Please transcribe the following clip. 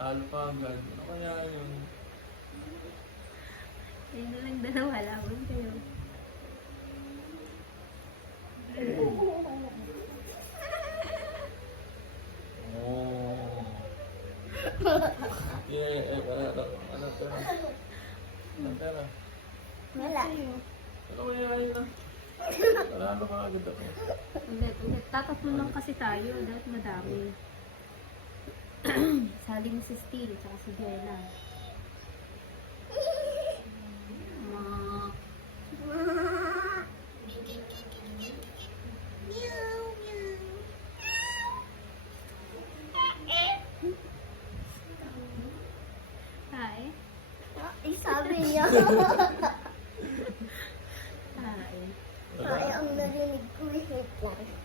Alpagad. Ano kaya yun? Ayun na lang dalawa, laban kayo. Oh. Yeah, eh, ano, ano, pera? Ano, pera? Wala. Yun? Wala na ka agad ako. Ulit, ulit. Tatatlo lang kasi tayo. Dapat madami. Saling si Steel, tsaka si Bella. Hi. Sabi niya. Ay, ang narinig ko. Wait lang.